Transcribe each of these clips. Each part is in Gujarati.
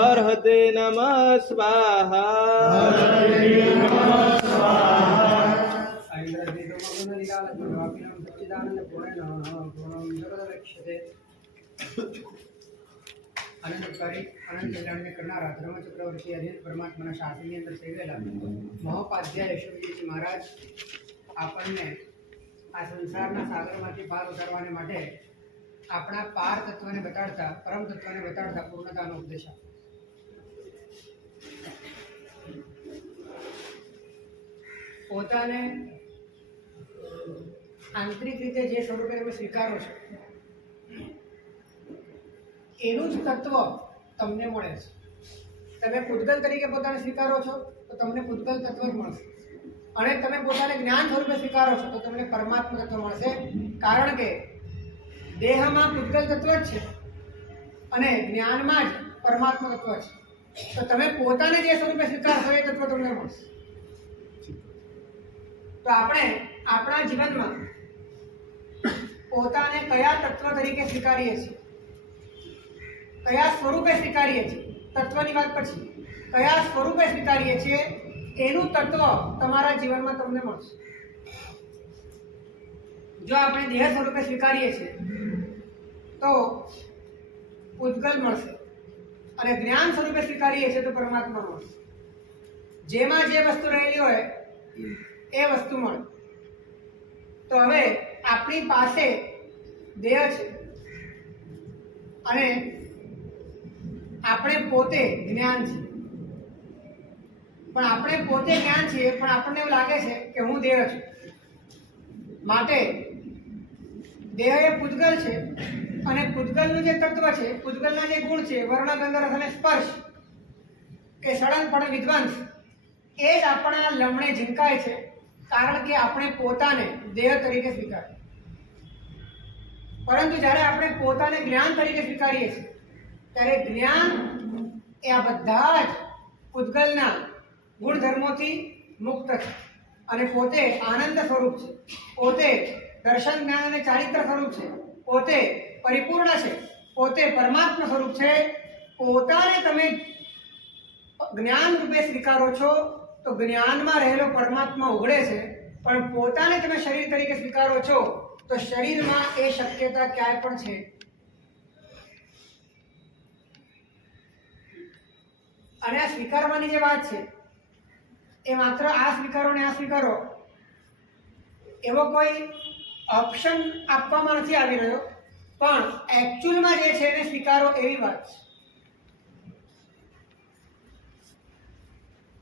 अर्हते नमः स्वाहा। अनंत कल्याण करणारा धर्मचक्रवर्ती अधीन परमात्मा शासनी अंदर सेवेला મહોપાધ્યાય યશોવીજી મહારાજ આપણને આ સંસારના સાગરમાંથી પાર ઉતારવાને માટે આપણા પાર તત્વને બતાડતા પરમ તત્વને બતાડતા પૂર્ણતાનો ઉપદેશ પોતાને આંતરિક રીતે જે સ્વરૂપે તમે સ્વીકારો છો એનું જ તત્વ તમને મળે છે. તમે પૂતગલ તરીકે પોતાને સ્વીકારો છો તો તમને પૂતગલ તત્વ જ મળશે, અને તમે પોતાને જ્ઞાન સ્વરૂપે સ્વીકારો છો તો તમને પરમાત્મા તત્વ મળશે. કારણ કે દેહમાં પૂતગલ તત્વ જ છે અને જ્ઞાનમાં જ પરમાત્મા તત્વ છે. તો તમે પોતાને જે સ્વરૂપે સ્વીકારશો એ તત્વ તમને મળશે. તો આપણે આપણા જીવનમાં પોતાને કયા તત્વ તરીકે સ્વીકારીએ છીએ, કયા સ્વરૂપે સ્વીકારીએ છીએ, તત્વની વાત પછી કયા સ્વરૂપે સ્વીકારીએ છીએ એનું તત્વ તમારા જીવનમાં તમને મળશે. જો આપણે દેહ સ્વરૂપે સ્વીકારીએ છીએ તો પૂતગલ મળશે, અને જ્ઞાન સ્વરૂપે સ્વીકારીએ છીએ તો પરમાત્મા મળશે. જેમાં જે વસ્તુ રહેલી હોય એ વસ્તુ મળે. તો હવે આપણી પાસે દેહ છે અને આપણે પોતે જ્ઞાન છે, પણ આપણે પોતે જ્ઞાન છીએ પણ આપણને એવું લાગે છે કે હું દેહ છું. માટે દેહ એ પૂતગલ છે, અને પૂતગલનું જે તત્વ છે, પૂતગલના જે ગુણ છે, વર્ણ ગંધ રસ અને સ્પર્શ કે સળંગ પણ વિદ્વાંસ, એ જ આપણા લમણે ઝીંકાય છે. કારણ કે આપણે પોતાને દેહ તરીકે સ્વીકારીએ. પરંતુ જ્યારે આપણે પોતાને જ્ઞાન તરીકે સ્વીકારીએ છીએ ત્યારે જ્ઞાન એ આ બધા જ પૂતગલના ગુણધર્મોથી મુક્ત છે, અને પોતે આનંદ સ્વરૂપ છે, પોતે દર્શન જ્ઞાન અને ચારિત્ર સ્વરૂપ છે, પોતે પરિપૂર્ણ છે, પોતે પરમાત્મા સ્વરૂપ છે. પોતાને તમે જ્ઞાન રૂપે સ્વીકારો છો તો જ્ઞાનમાં રહેલો પરમાત્મા ઉઘડે છે, પણ પોતાને તમે શરીર તરીકે સ્વીકારો છો તો શરીરમાં એ શક્યતા ક્યાંય પણ છે. અને આ સ્વીકારવાની જે વાત છે એ માત્ર આ સ્વીકારો ને આ સ્વીકારો એવો કોઈ ઓપ્શન આપવામાં નથી આવી રહ્યો, પણ એકચ્યુઅલમાં જે છે એને સ્વીકારો એવી વાત છે.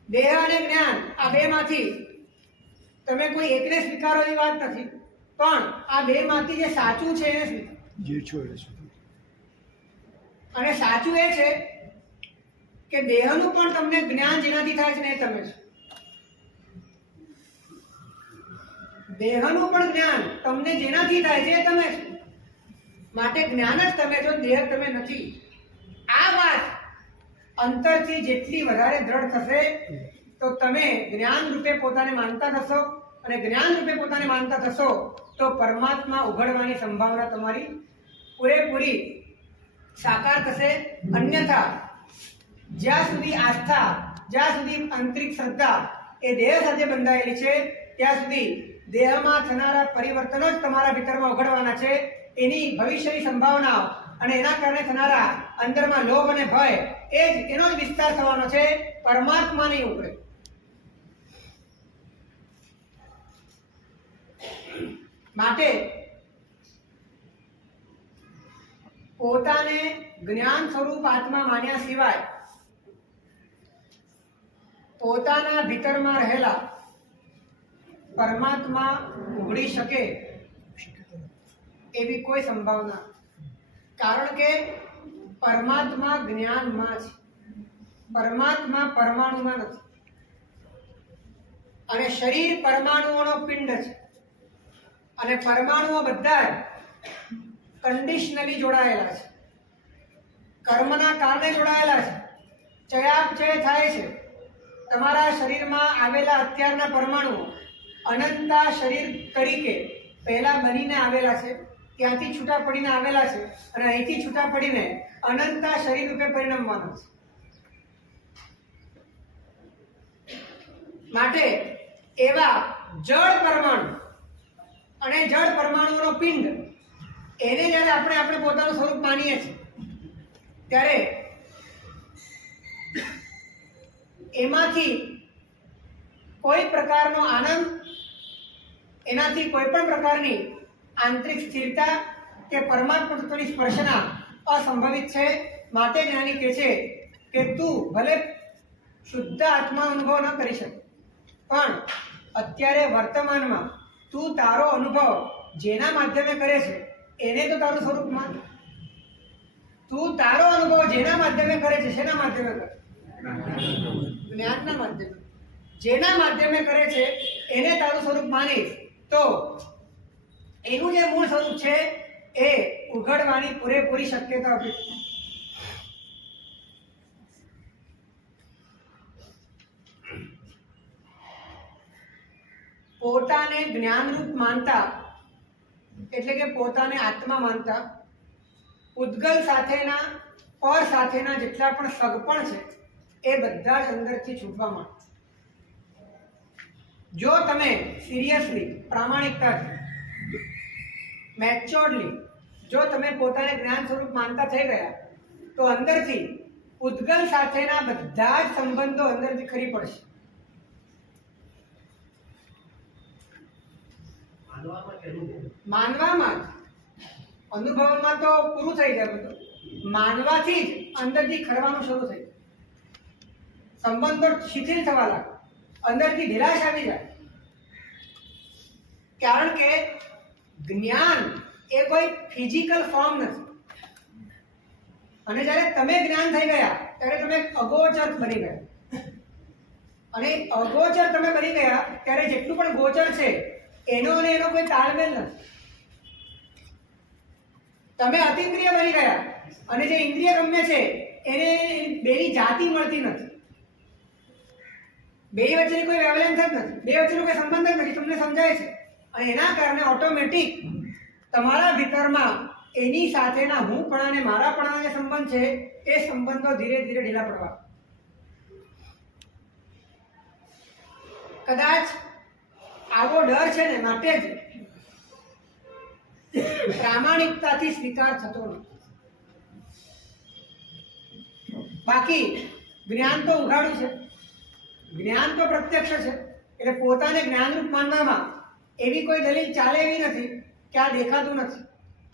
દેહ અને જ્ઞાન આ બેમાંથી તમે કોઈ એકને સ્વીકારો એવી વાત નથી, પણ આ બેમાંથી જે સાચું છે એને સ્વીકારો. અને સાચું એ છે કે દેહનું પણ તમને જ્ઞાન જેનાથી થાય છે ને એ તમે છો. દેહનું પણ જ્ઞાન તમને જેનાથી થાય છે એ તમે છો. માટે જ્ઞાન જ તમે છો, દેહ તમે નથી. આ વાત અંતરથી જેટલી વધારે દ્રઢ થશે તો તમે જ્ઞાન રૂપે પોતાને માનતા થશો, અને જ્ઞાન રૂપે પોતાને માનતા થશો તો પરમાત્મા ઉઘડવાની સંભાવના તમારી પૂરેપૂરી સાકાર થશે. અન્યથા જ્યાં સુધી આસ્થા, જ્યાં સુધી આંતરિક શ્રદ્ધા એ દેહ સાથે બંધાયેલી છે ત્યાં સુધી દેહમાં થનારા પરિવર્તનો જ તમારા ભીતરમાં ઉઘડવાના છે. એની ભવિષ્યની સંભાવનાઓ અને એના કારણે થનારા અંદરમાં લોભ અને ભય એનો જ વિસ્તાર થવાનો છે, પરમાત્મા નહીં ઉઘડે. માટે પોતાને જ્ઞાન સ્વરૂપ આત્મા માન્યા સિવાય પોતાના ભીતરમાં રહેલા પરમાત્મા ઉઘડી શકે એવી કોઈ સંભાવના. કારણ કે પરમાત્મા જ્ઞાનમાં છે, પરમાત્મા પરમાણુમાં નથી. અને શરીર પરમાણુઓનો પિંડ છે, અને પરમાણુઓ બધા કન્ડિશનલી જોડાયેલા છે, કર્મના કારણે જોડાયેલા છે. ચયાપચય થાય છે. તમારા શરીરમાં આવેલા અત્યારના પરમાણુઓ અનંતા શરીર તરીકે પહેલા બનીને આવેલા છે, ત્યાંથી છૂટા પડીને આવેલા છે અને અહીંથી છૂટા પડીને અનંતતા શરીર રૂપે પરિણમવાના છે. માટે એવા જળ પરમાણુ અને જળ પરમાણુઓનો પિંડ એને જ્યારે આપણે પોતાનું સ્વરૂપ માનીએ છીએ ત્યારે એમાંથી કોઈ પ્રકારનો આનંદ, એનાથી કોઈ પણ પ્રકારની આંતરિક સ્થિરતા કે પરમાત્મા તત્વની સ્પર્શના અસંભવિત છે. માટે જ્ઞાની કહે છે કે તું ભલે શુદ્ધ આત્મા અનુભવ ન કરી શકે, પણ અત્યારે વર્તમાનમાં તું તારો અનુભવ જેના માધ્યમે કરે છે એને તો તારું સ્વરૂપ માન. તું તારો અનુભવ જેના માધ્યમે કરે છે, શેના માધ્યમે કરે? જ્ઞાનના માધ્યમે. જેના માધ્યમે કરે છે એને તારું સ્વરૂપ માનીશ તો એનું જે મૂળ સ્વરૂપ છે એ ઉઘડવાની પૂરેપૂરી શક્યતા હતી. પોતાને જ્ઞાનરૂપ માનતા એટલે કે પોતાને આત્મા માનતા ઉદ્ગલ સાથેના પર સાથેના જેટલા પણ સગપણ છે એ બધા જ અંદરથી છૂટવા માંડે. જો તમે સિરિયસલી, પ્રામાણિકતાથી, મેચ્યોર્ડલી જો તમે પોતાને જ્ઞાન સ્વરૂપ માનતા થઈ ગયા તો અંદરથી ઉદ્ગલ સાથેના બધા જ સંબંધો અંદરથી ખરી પડશે. માનવામાં જ, અનુભવમાં તો પૂરું થઈ જાય બધું. માનવાથી જ અંદરથી ખરવાનું શરૂ થઈ જાય. સંબંધો શિથિલ થવા લાગે, અંદરથી નિરાશ આવી જાય. કારણ કે જ્ઞાન એ કોઈ ફિઝિકલ ફોર્મ નથી. અને જ્યારે તમે જ્ઞાન થઈ ગયા ત્યારે તમે અગોચર બની ગયા. અને અગોચર તમે બની ગયા ત્યારે જેટલું પણ ગોચર છે એનો અને એનો કોઈ તાલમેલ નથી. તમે અતિન્દ્રિય બની ગયા અને જે ઇન્દ્રિય ગમ્ય છે એને બેની જાતિ મળતી નથી. બે વચ્ચેની કોઈ વેવલેન્થ જ નથી, બે વચ્ચેનો કોઈ સંબંધ જ નથી. તમને સમજાય છે? અને એના કારણે ઓટોમેટિક તમારા ભીતરમાં એની સાથેના હુંપણા અને મારાપણાનો જે સંબંધ છે એ સંબંધો ધીરે ધીરે ઢીલા પડવા. કદાચ આવો ડર છે ને માટે જ પ્રામાણિકતાથી સ્વીકાર થતો નથી. બાકી જ્ઞાન તો ઉઘાડું છે, જ્ઞાન તો પ્રત્યક્ષ છે. એટલે પોતાને જ્ઞાનરૂપ માનવામાં એવી કોઈ દલીલ ચાલે એવી નથી કે આ દેખાતું નથી,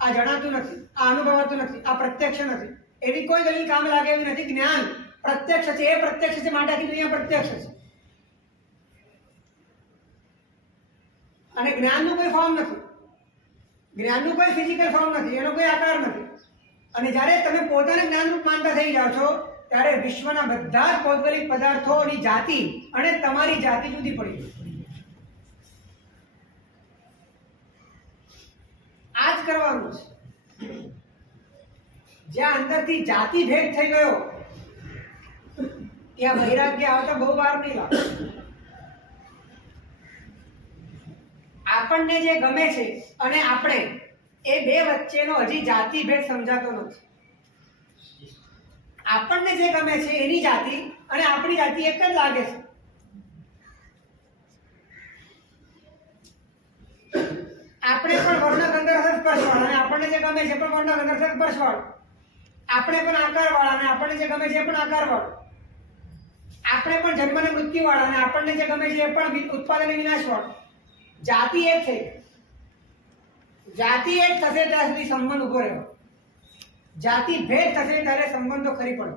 આ જણાતું નથી, આ અનુભવાતું નથી, આ પ્રત્યક્ષ નથી. એવી કોઈ દલીલ કામ લાગે એવી નથી. જ્ઞાન પ્રત્યક્ષ છે, એ પ્રત્યક્ષ છે માટે આખી દુનિયા પ્રત્યક્ષ છે. અને જ્ઞાનનું કોઈ ફોર્મ નથી, જ્ઞાનનું કોઈ ફિઝિકલ ફોર્મ નથી, એનો કોઈ આકાર નથી. અને જ્યારે તમે પોતાને જ્ઞાનરૂપ માનતા થઈ જાઓ છો ત્યારે વિશ્વના બધા જ ભૌગોલિક પદાર્થોની જાતિ અને તમારી જાતિ જુદી પડી ગઈ. આ જ કરવાનું છે. જ્યાં અંદરથી જાતિ ભેદ થઈ ગયો ત્યાં વૈરાગ્ય આવતા બહુ વાર નહીં લાગે. આપણને જે ગમે છે અને આપણે, એ બે વચ્ચેનો હજી જાતિ ભેદ સમજાતો નથી. આપણને જે ગમે છે એની જાતિ અને આપણી જાતિ એક જ લાગે છે. આપણે પણ વર્ણગંધર સ્પર્શવાળા અને આપણને જે ગમે છે પણ વર્ણગંધર સ્પર્શવાળા. આપણે પણ આકારવાળા અને આપણને જે ગમે છે એ પણ આકારવાળા. આપણે પણ જન્મ અને મૃત્યુવાળા અને આપણને જે ગમે છે એ પણ ઉત્પાદન અને વિનાશવાળા. જાતિ એક છે. જાતિ એક થશે ત્યાં સુધી સંબંધ ઉભો રહ્યો. જાતિ ભેદ થશે ત્યારે સંબંધો ખરી પડે.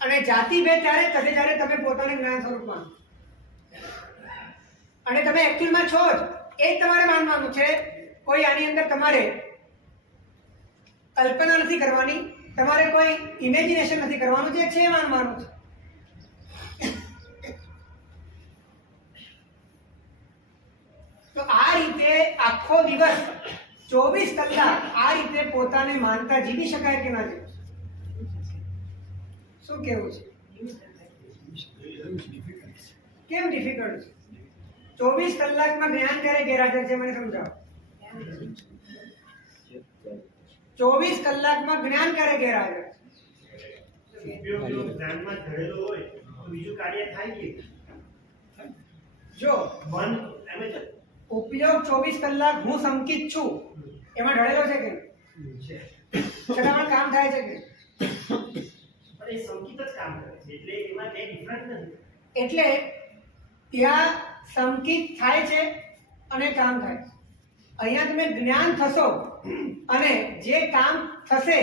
અને જાતિ ભેદ ત્યારે જ થશે જ્યારે તમે પોતાને જ્ઞાન સ્વરૂપ માનો. અને તમે એકચ્યુઅલમાં છો જ, એ જ તમારે માનવાનું છે. કોઈ આની અંદર તમારે કલ્પના નથી કરવાની, તમારે કોઈ ઇમેજિનેશન નથી કરવાનું, જે છે એ માનવાનું છે. તો આ રીતે આખો દિવસ 24 કલાક આ રીતે પોતાને માનતા જીવી શકાય કે ના જીવી? શું કેવું છે? કેમ ડિફિકલ્ટ છે? 24 કલાકમાં જ્ઞાન ક્યારે ગેરહાજર છે મને સમજાવો. 24 કલાકમાં જ્ઞાન ક્યારે ગેરહાજર છે? ઉપયોગ જો જ્ઞાનમાં ધરેલો હોય તો બીજું કાર્ય થાય કે જો મન એમ જ ઉપયોગ 24 કલાક હું સંકિત છું એમાં ઢળેલો છે કે છે છતાં પણ કામ થાય છે કે? પણ એ સંકિત જ કામ કરે છે એટલે એમાં કઈ ડિફરન્ટ નથી. એટલે ત્યાં સંકિત થાય છે અને કામ થાય છે. અહીંયા તમે જ્ઞાન થશો અને જે કામ થશે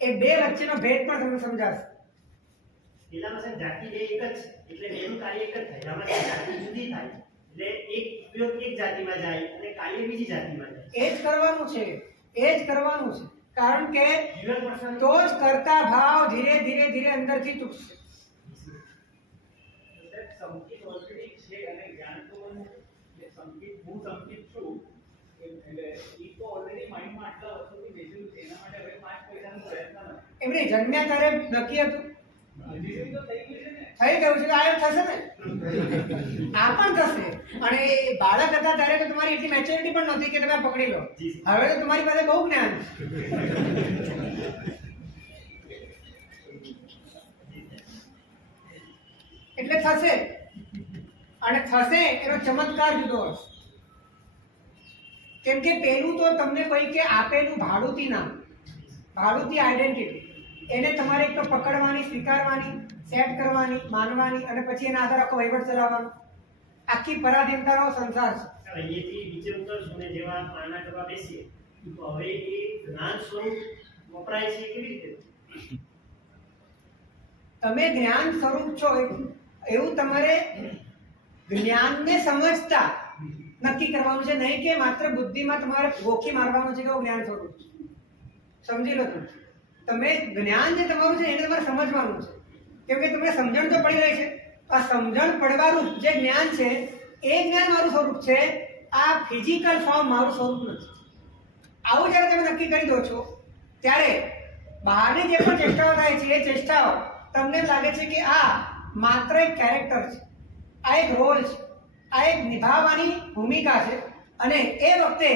એ બે વચ્ચેનો ભેદ પણ તમને સમજાશે. પેલામાં છે જાતિ એ એક જ છે એટલે બેનું કાર્ય એક જ થાય. આમાં જાતિ જુદી થાય એટલે એક ઉપયોગ એક જાતિમાં જાય અને કાર્ય બીજી જાતિમાં જાય. એ જ કરવાનું છે, એ જ કરવાનું છે. કારણ કે જીવન પ્રસંગ તો જ કરતા ભાવ ધીરે ધીરે ધીરે અંદરથી તૂટશે. સંકિત ઓલરેડી છે અને જ્ઞાન તો જે સંકિત હું સંકિત છું એટલે એ તો ઓલરેડી માઇન્ડમાં આટલા વર્ષોથી બેસેલું છે એના માટે હવે 5 પૈસાનો પ્રયત્ન નથી. એમને જન્મ્યા ત્યારે નક્કી હતું, હજી સુધી તો થઈ ગયું છે ને. થઈ ગયું છે તો આ થશે ને, આ પણ થશે. અને એ બાળક હતા ત્યારે તો તમારી એટલી મેચ્યોરિટી પણ નહોતી કે તમે આ પકડી લો. હવે તો તમારી પાસે બહુ જ્ઞાન છે. એટલે થશે અને થશે એનો ચમત્કાર જુદો હશે. કેમ કે પેલું તો તમને કોઈ કે આપેલું ભાડુતી નામ, ભાડુતી આઈડેન્ટિટી, એને તમારે એક તો પકડવાની, સ્વીકારવાની, સેટ કરવાની, માનવાની અને પછી એના આધારે આખો વહીવટ ચલાવવાનો. આખી પરાધીનતાનો સંસાર છે. અહીંયાથી નીચે ઉતરશું ને જેવા પાના કરવા બેસીએ તો હવે એ જ્ઞાન સ્વરૂપ વપરાય છે કેવી રીતે? તમે જ્ઞાન સ્વરૂપ છો એવું તમારે જ્ઞાનને સમજતા નક્કી કરવાનું છે, નહીં કે માત્ર બુદ્ધિમાં તમારે ગોખી મારવાનું છે કે હું જ્ઞાન સ્વરૂપ છું. સમજી લો તમે જ્ઞાન જે તમારું છે એને તમારે સમજવાનું છે. કેમ કે તમને સમજણ તો પડી રહી છે. આ સમજણ પડવાનું જે જ્ઞાન છે એ જ્ઞાન મારું સ્વરૂપ છે. આ ફિઝિકલ ફોર્મ મારું સ્વરૂપ નથી. આવું જ્યારે તમે નક્કી કરી દો છો ત્યારે બહારની જે પણ ચેષ્ટાઓ થાય છે એ ચેષ્ટાઓ તમને લાગે છે કે આ માત્ર એક કેરેક્ટર છે, આ એક રોલ છે, આ એક નિભાવવાની ભૂમિકા છે. અને એ વખતે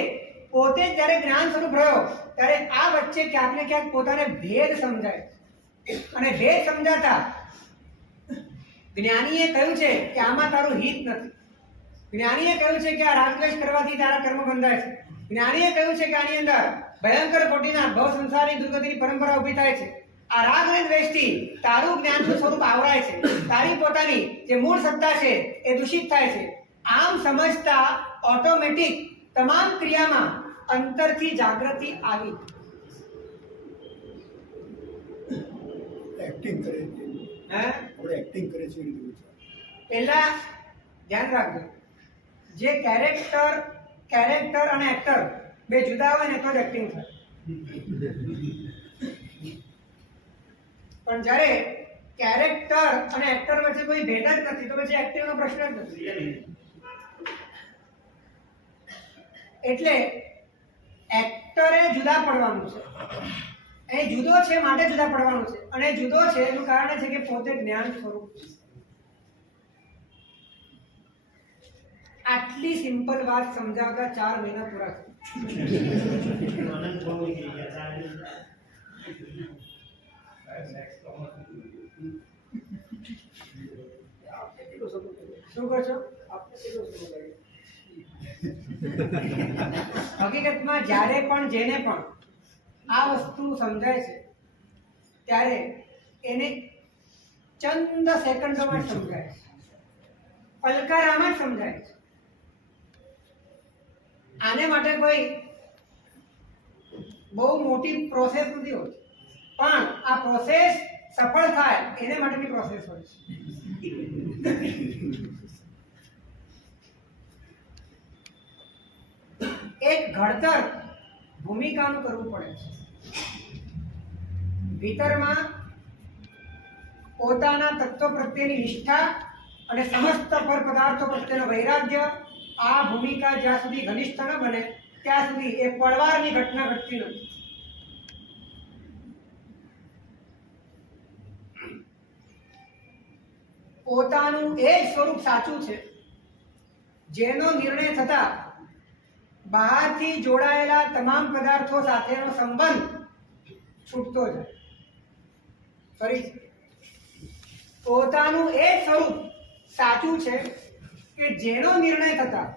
પોતે જ્યારે જ્ઞાન સ્વરૂપ રહ્યો ત્યારે આ વચ્ચે ક્યાંક ને ક્યાંક પોતાને ભેદ સમજાય. અને ભેદ સમજાતા જ્ઞાનીએ કહ્યું છે કે આમાં તારું હિત નથી. જ્ઞાનીએ કહ્યું છે કે આ રાગદ્વેષ કરવાથી તારા કર્મ બંધાય છે. જ્ઞાનીએ કહ્યું છે કે આની અંદર ભયંકર કોટીના ભવ સંસારની દુર્ગતિની પરંપરા ઊભી થાય છે. આ રાગ અને દ્વેષથી તારું જ્ઞાનનું સ્વરૂપ આવરાય છે. તારી પોતાની જે મૂળ સત્તા છે એ દૂષિત થાય છે. આમ સમજતા ઓટોમેટિક તમામ ક્રિયામાં અંતરથી જાગૃતિ આવી. એક્ટિંગ કરે છે, હે આપણે એક્ટિંગ કરે છે એ રીતે વિચાર. પહેલા ધ્યાન રાખજો, જે કેરેક્ટર અને એક્ટર બે જુદા હોય ને તો જ એક્ટિંગ થાય. પણ જ્યારે કેરેક્ટર અને એક્ટર વચ્ચે કોઈ ભેદ જ નથી તો પછી એક્ટિંગનો પ્રશ્ન જ નથી. એટલે એક્ટરે જુદા પડવાનું છે. એ જુદો છે માટે જુદા પડવાનું છે. અને જુદો છે એનું કારણ છે કે પોતે જ્ઞાન સ્વરૂપ છે. આટલી સિમ્પલ વાત સમજાવતા 4 મહિના પૂરા થયા. આનંદ બહુ નીકળી ગયા ચાલી. શું કરશો? હકીકતમાં જ્યારે પણ જેને પણ આ વસ્તુ સમજાય છે ત્યારે એને ચંદ સેકન્ડોમાં જ સમજાય છે, પલકારામાં જ સમજાય છે. આને માટે કોઈ બહુ મોટી પ્રોસેસ નથી હોતી, પણ આ પ્રોસેસ સફળ થાય એને માટેની પ્રોસેસ હોય છે. એક ઘડતર ભૂમિકાનું કરવું પડે છે. ભીતરમાં પોતાના તત્વ પ્રત્યેની નિષ્ઠા અને સમસ્ત પર પદાર્થો પ્રત્યેનો વૈરાગ્ય, આ ભૂમિકા જ્યાં સુધી ઘનિષ્ઠ ન બને ત્યાં સુધી એ પડવારની ઘટના ઘટતી નથી. પોતાનું એ જ સ્વરૂપ સાચું છે જેનો નિર્ણય થતા બહારથી જોડાયેલા તમામ પદાર્થો સાથેનો સંબંધ છૂટતો જાય. ફરી પોતાનું એ સ્વરૂપ સાચું છે કે જેનો નિર્ણય થતા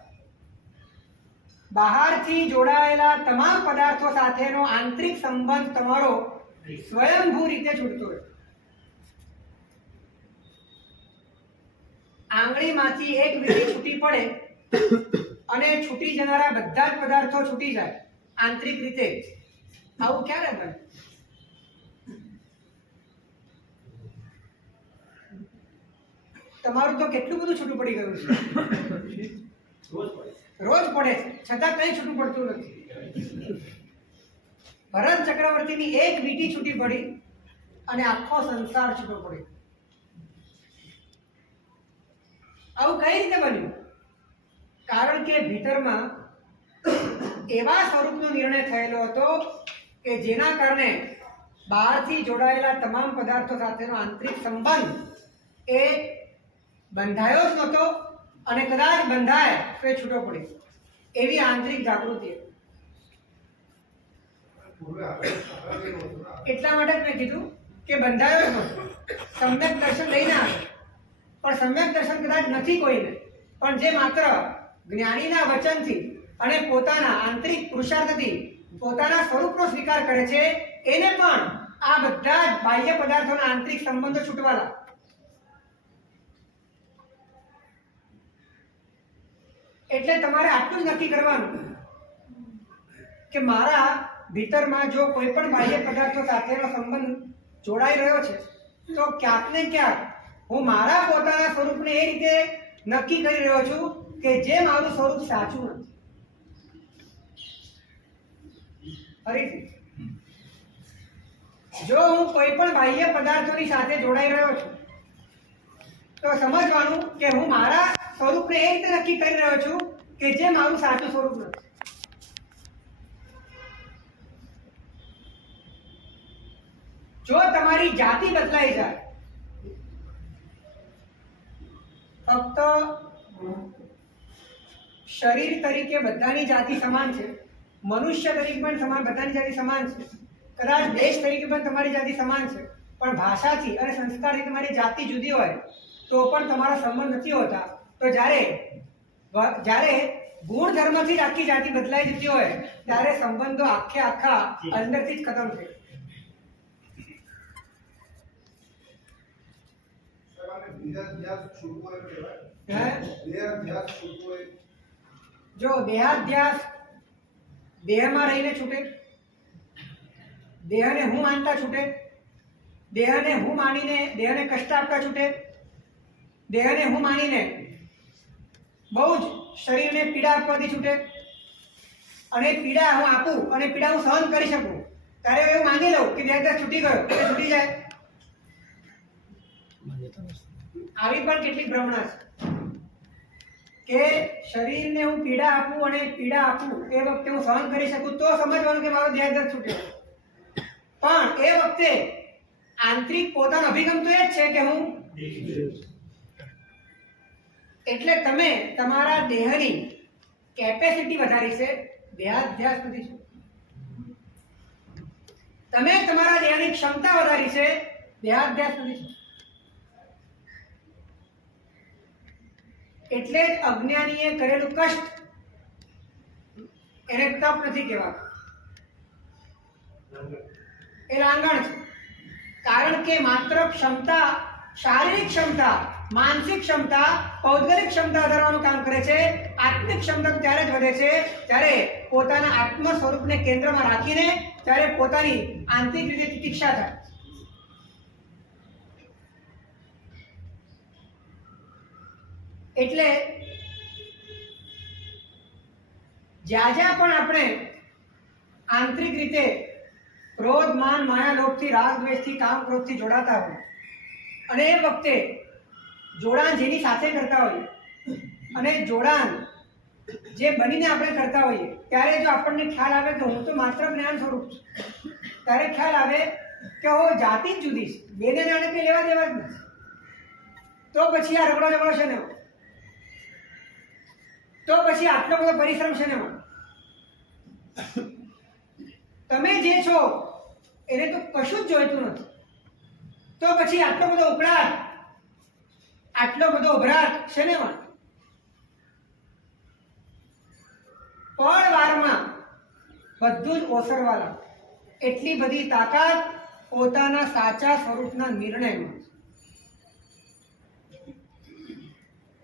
બહારથી જોડાયેલા તમામ પદાર્થો સાથેનો આંતરિક સંબંધ તમારો સ્વયંભૂ રીતે છૂટતો રહે. આંગળીમાંથી એક વીંટી છૂટી પડે અને છૂટી જનારા બધા જ પદાર્થો છૂટી જાય આંતરિક રીતે. આવું ક્યારે બને? તમારું તો કેટલું બધું છૂટું પડી ગયું છે. રોજ પડે છે છતાં કંઈ છૂટું પડતું નથી. ભરત ચક્રવર્તીની એક વીંટી છૂટી પડી અને આખો સંસાર છૂટો પડ્યો. આવું કઈ રીતે બન્યું? કારણ કે ભીતરમાં એવા સ્વરૂપનો નિર્ણય થયેલો હતો કે જેના કારણે બહારથી જોડાયેલા તમામ પદાર્થો સાથેનો આંતરિક સંબંધ એ બંધાયો જ નહોતો અને કદાચ બંધાય તો એ છૂટો પડે. એવી આંતરિક જાગૃતિ. એટલા માટે જ મેં કીધું કે બંધાયો જ નહોતો. સમ્યક દર્શન લઈને આવે પણ સમ્યક દર્શન કદાચ નથી કોઈને, પણ જે માત્ર જ્ઞાનીના વચનથી અને પોતાના આંતરિક પુરુષાર્થથી પોતાના સ્વરૂપનો સ્વીકાર કરે છે એને પણ આ બધા જ બાહ્ય પદાર્થોના આંતરિક સંબંધો છૂટવા લાગે. એટલે તમારે આટલું જ નક્કી કરવાનું કે મારા ભીતરમાં જો કોઈ પણ બાહ્ય પદાર્થો સાથેનો સંબંધ જોડાઈ રહ્યો છે તો ક્યાંક ને ક્યાંક હું મારા પોતાના સ્વરૂપને એ રીતે નક્કી કરી રહ્યો છું કે જે મારું સ્વરૂપ સાચું નથી. ફરીથી, જો હું કોઈ પણ બાહ્ય પદાર્થોની સાથે જોડાઈ રહ્યો છું તો સમજવાનું કે હું મારા સ્વરૂપને એ રીતે નક્કી કરી રહ્યો છું કે જે મારું સાચું સ્વરૂપ નથી. જો તમારી જાતિ બદલાઈ જાય, ફક્ત શરીર તરીકે બધાની જાતિ સમાન છે, મનુષ્ય તરીકે પણ સમાન, બધાની જાતિ સમાન છે, કદાચ દેશ તરીકે પણ તમારી જાતિ સમાન છે, પણ ભાષાથી અને સંસ્કારથી તમારી જાતિ જુદી હોય તો પણ તમારા સંબંધ નથી હોતા. તો જ્યારે ગુણ ધર્મથી જ આખી જાતિ બદલાઈ જતી હોય ત્યારે સંબંધો આખા અંદરથી જ ખતમ થાય. જો દેહાધ્યાસ દેહમાં રહીને છૂટે, દેહને હું માનતા છૂટે, દેહને હું માનીને દેહને કષ્ટ આપતા છૂટે, દેહને હું માનીને બહુ જ શરીરને પીડા આપવાથી છૂટે, અને પીડા હું આપું અને પીડા હું સહન કરી શકું, ત્યારે એવું માની લઉં કે દેહાધ્યાસ છૂટી ગયો એટલે છૂટી જાય. આવી પણ કેટલીક ભ્રમણા છે કે શરીરને હું પીડા આપું અને પીડા આપું એ વખતે હું સહન કરી શકું તો સમજવાનું કે મારો દેહાધ્યાસ છૂટ્યો. પણ એ વખતે આંતરિક પોતાનો અભિગમ તો એ જ છે કે હું, એટલે તમે તમારા દેહની કેપેસિટી વધારી છે, દેહાધ્યાસ નથી છે. તમે તમારા દેહની ક્ષમતા વધારી છે, દેહાધ્યાસ નથી છે. એટલે જ અજ્ઞાનીએ કરેલું કષ્ટ એને તપ નથી કહેવાતું, એ રાંગણ છે. કારણ કે માત્ર ક્ષમતા, શારીરિક ક્ષમતા, માનસિક ક્ષમતા, પૌદ્ગલિક ક્ષમતા વધારવાનું કામ કરે છે. આત્મિક ક્ષમતા ત્યારે જ વધે છે ત્યારે પોતાના આત્મ સ્વરૂપને કેન્દ્રમાં રાખીને ત્યારે પોતાની આંતરિક રીતે તિતિક્ષા થાય. એટલે જ્યાં પણ આપણે આંતરિક રીતે ક્રોધ, માન, માયા, લોભથી, રાગ, દ્વેષથી, કામ, ક્રોધથી જોડાતા હોય અને એ વખતે જોડાણ જેની સાથે કરતા હોઈએ અને જોડાણ જે બનીને આપણે કરતા હોઈએ ત્યારે જો આપણને ખ્યાલ આવે કે હું તો માત્ર જ્ઞાન સ્વરૂપ છું, ત્યારે ખ્યાલ આવે કે ઓ જાતિ જ જુદી છે, બેને નાને કંઈ લેવા દેવા જ નથી, તો પછી આ રગડો ઝઘડો છે ને, તો પછી આટલો બધો પરિશ્રમ છે ને, તમે જે છો એને તો કશું જ જોઈતું નથી, તો પછી આટલો બધો ઉકળાટ, આટલો બધો ઉભરાટ શેને માટે? પળવારમાં બધું જ ઓસરવા લાગે. એટલી બધી તાકાત પોતાના સાચા સ્વરૂપના નિર્ણયમાં.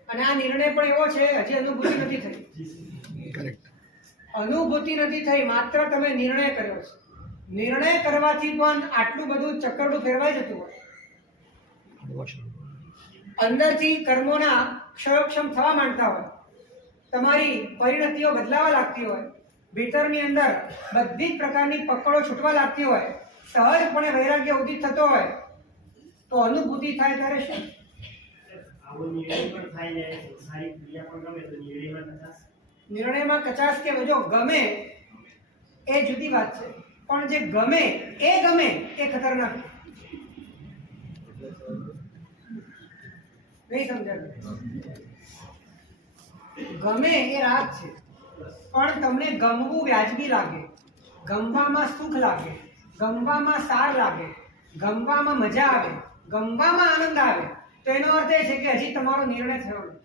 અને આ નિર્ણય પણ એવો છે, હજી અનુભૂતિ નથી થઈ. કરેક્ટ. અનુભૂતિ નથી થઈ, માત્ર તમે નિર્ણય કર્યો છે. નિર્ણય કરવાથી પણ આટલું બધું ચક્કરડું ફેરવાઈ જતું હોય. અંદરથી કર્મોના ક્ષયોક્ષમ થવા માંડતા હોય, તમારી પરિણતિઓ બદલાવા લાગતી હોય, ભીતરની અંદર બધી જ પ્રકારની પકડો છૂટવા લાગતી હોય, સહજપણે વૈરાગ્ય ઉદિત થતો હોય, તો અનુભૂતિ થાય ત્યારે શું? આવો નિર્ણય પણ થાય ને સંસારિક ક્રિયા પણ ગમે તો નિર્ણયમાં કચાશ. નિર્ણયમાં કચાશ કે જો ગમે એ જુદી વાત છે, પણ જે ગમે એ ખતરનાક. નહીં સમજાયું? ગમે એ રાગ છે, પણ તમને ગમવું વ્યાજબી લાગે, ગમવામાં સુખ લાગે, ગમવામાં સાર લાગે, ગમવામાં મજા આવે, ગમવામાં આનંદ આવે, તો એનો અર્થ એ છે કે હજી તમારો નિર્ણય થયો નથી.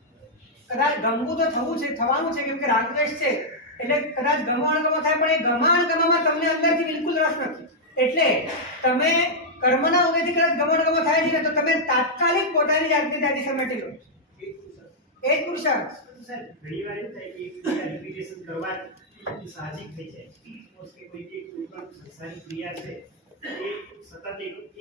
કદાચ ગમવું તો થવાનું છે, કેમ કે રાગદ્વેષ છે, એટલે કદાચ ગમાણગમો થાય, પણ એ ગમાણગમમાં તમને અંદરથી બિલકુલ રસ નથી. એટલે તમે કર્મના ઉદયથી કદાચ ગમાણગમો થાય છે ને, તો તમે તાત્કાલિક પોતાની જાતને ત્યાંથી સમેટી લો. એ જ પુરુષાર્થ. સાહેબ, ઘણી વાર એવું થાય કે એક ક્રિયા રિપીટેશન કરવાથી સાહજિક થઈ જાય. સપોઝ કે કોઈ પણ સંસારિક ક્રિયા છે, એ સતત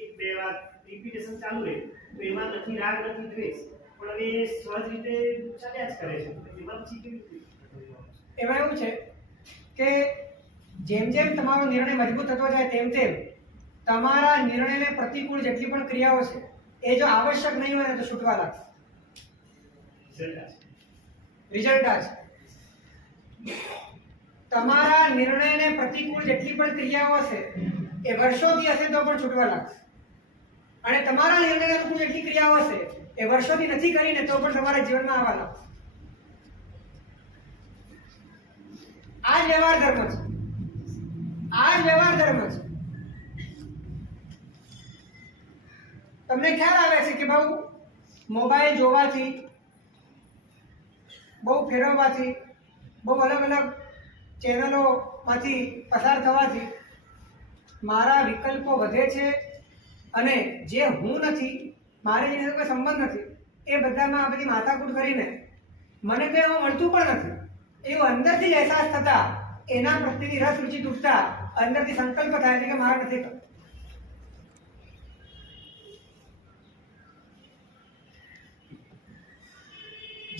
એક બે વાર રિપીટેશન ચાલુ રહે, તો એમાં નથી રાગ નથી દ્વેષ, પણ હવે એ સહજ રીતે ચાલ્યા જ કરે છે. એમાં પછી કેવી રીતે? એમાં એવું છે કે જેમ જેમ તમારો નિર્ણય મજબૂત થતો જાય, તેમ તેમ તમારા નિર્ણયને પ્રતિકૂળ જેટલી પણ ક્રિયાઓ છે, એ જો આવશ્યક નહીં હોય ને તો છૂટવા લાગશે. રિઝલ્ટ આ છે. તમારા નિર્ણયને પ્રતિકૂળ જેટલી પણ ક્રિયાઓ હશે, એ વર્ષોથી હશે તો પણ છૂટવા લાગશે. અને તમારા નિર્ણયને અનુકૂળ જેટલી ક્રિયાઓ હશે, એ વર્ષોથી નથી કરીને તો પણ તમારા જીવનમાં આવવા લાગશે. આ જ વ્યવહાર ધર્મ છે. આ જ વ્યવહાર ધર્મ છે. તમને ખ્યાલ આવે છે કે બહુ મોબાઈલ જોવાથી, બહુ ફેરવવાથી, બહુ અલગ અલગ ચેનલોમાંથી પસાર થવાથી મારા વિકલ્પો વધે છે, અને જે હું નથી, મારે જેની સાથે કોઈ સંબંધ નથી, એ બધામાં આ બધી માથાકૂટ કરીને મને તો એમાં મળતું પણ નથી, એવું અંદરથી જ અહેસાસ થતા, એના પ્રત્યેની રસ રુચિ તૂટતા અંદરથી સંકલ્પ થાય છે કે મારે નથી કરવું.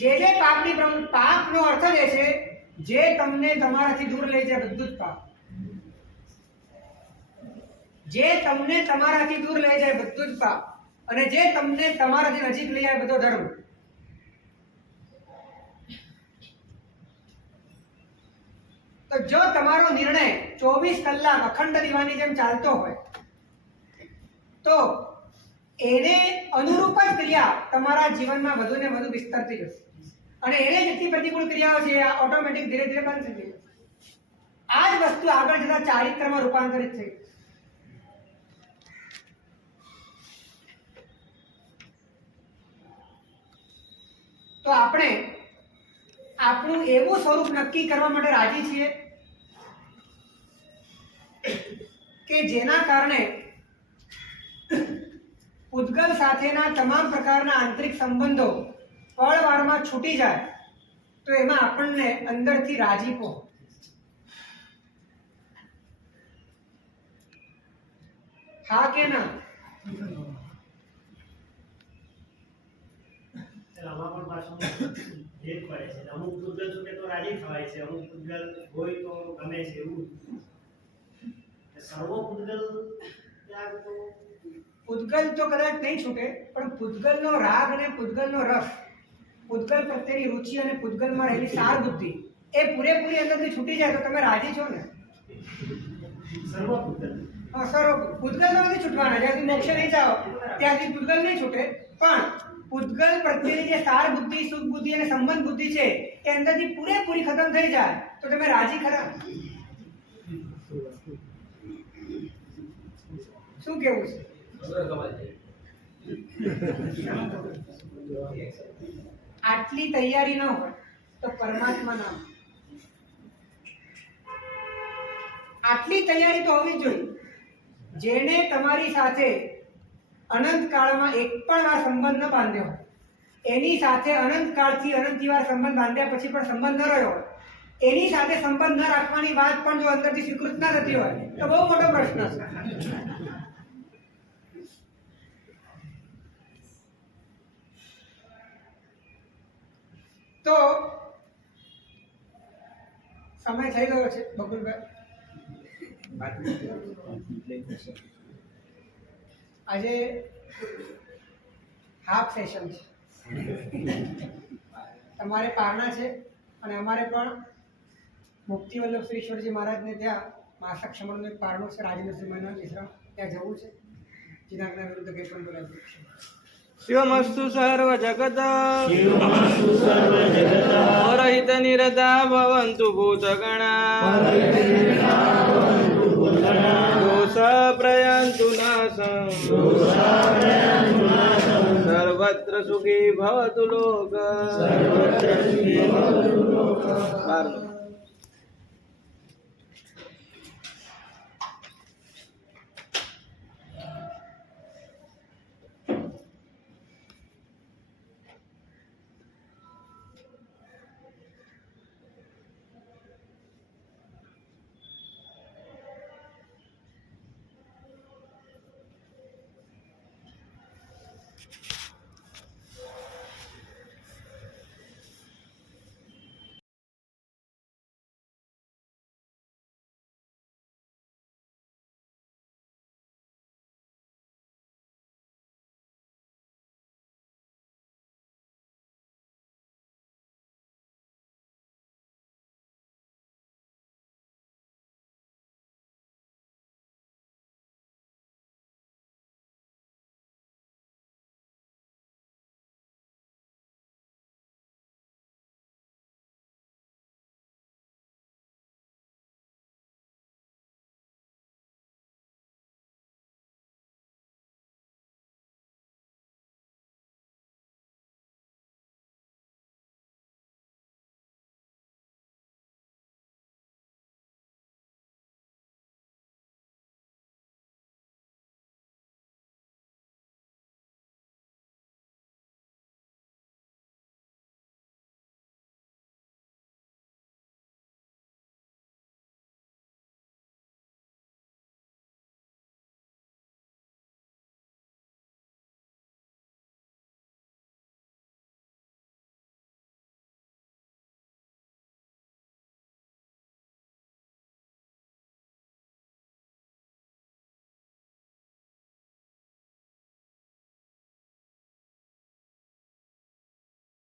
જે પાપનો અર્થ જ છે જે તમને તમારાથી દૂર લઈ જાય, બધું જ પાપ. જે તમને તમારાથી દૂર લઈ જાય બધું જ પાપ, અને જે તમને તમારાથી નજીક લઈ જાય બધો ધર્મ. તો જો તમારો નિર્ણય 24 કલાક અખંડ દીવાની જેમ ચાલતો હોય, તો એને અનુરૂપ જ ક્રિયા તમારા જીવનમાં વધુ ને વધુ વિસ્તરતી જશે, અને એને જેટલી પ્રતિકૂળ ક્રિયાઓ છે ઓટોમેટિક ધીરે ધીરે બંધ થઈ જશે. આ જ વસ્તુ આગળ જતા ચારિત્રમાં રૂપાંતરિત થઈ. તો આપણે આપણું એવું સ્વરૂપ નક્કી કરવા માટે રાજી છીએ કે જેના કારણે પૂતગલ સાથેના તમામ પ્રકારના આંતરિક સંબંધો પળવારમાં છૂટી જાય, તો એમાં આપણને અંદરથી રાજીપો. હા કે ના? આમાં પણ પાછું ભેદ પડે છે. અમુક પૂતગલ છૂટે તો રાજી થવાય છે, અમુક પૂતગલ હોય તો ગમે છે, એવું સર્વ પૂતગલ ત્યાગ તો પૂતગલ તો કદાચ નહીં છૂટે, પણ પૂતગલનો રાગ અને પૂતગલનો રસ, પૂતગલ પ્રત્યેની રુચિ અને પૂતગલમાં રહેલી સાર બુદ્ધિ એ પૂરેપૂરી અંદરથી છૂટી જાય તો તમે રાજી છો ને? સર્વ પૂતગલ. હા, સર્વ પૂતગલ તો નથી છૂટવાના. જ્યાંથી મોક્ષ નહીં જાઓ ત્યાંથી પૂતગલ નહીં છૂટે, પણ પૂતગલ પ્રત્યેની જે સાર બુદ્ધિ, સુખ બુદ્ધિ અને સંબંધ બુદ્ધિ છે એ અંદરથી પૂરેપૂરી ખતમ થઈ જાય તો તમે રાજી ખરા? શું કેવું છે? આટલી તૈયારી ન હોય તો પરમાત્મા ના હોય. આટલી તૈયારી તો હોવી જ જોઈએ. જેણે તમારી સાથે અનંત કાળમાં એક પણ વાર સંબંધ ન બાંધ્યો હોય, એની સાથે અનંત કાળથી અનંતી વાર સંબંધ બાંધ્યા પછી પણ સંબંધ ન રહ્યો હોય, એની સાથે સંબંધ ન રાખવાની વાત પણ જો અંદરથી સ્વીકૃત ના થતી હોય તો બહુ મોટો પ્રશ્ન છે. તો સમય થઈ ગયો છે બકુલભાઈ. આજે હાફ સેશન છે. તમારે પારણા છે અને અમારે પણ મુક્તિ વલ્લભ શ્રી ઈશ્વરજી મહારાજને ત્યાં માસક સમરનું એક પારણું છે, રાજેન્દ્રસિંહ મહિના વિશ્રામ, ત્યાં જવું છે. જીનાગના વિરુદ્ધ કંઈ પણ બોલાય શિવમસ્તુ સર્વ જગત પરહિત નિરતા ભવન્તુ ભૂતગણા દોષ પ્રયાન્તુ નાશં સર્વત્ર સુખી ભવતુ લોક.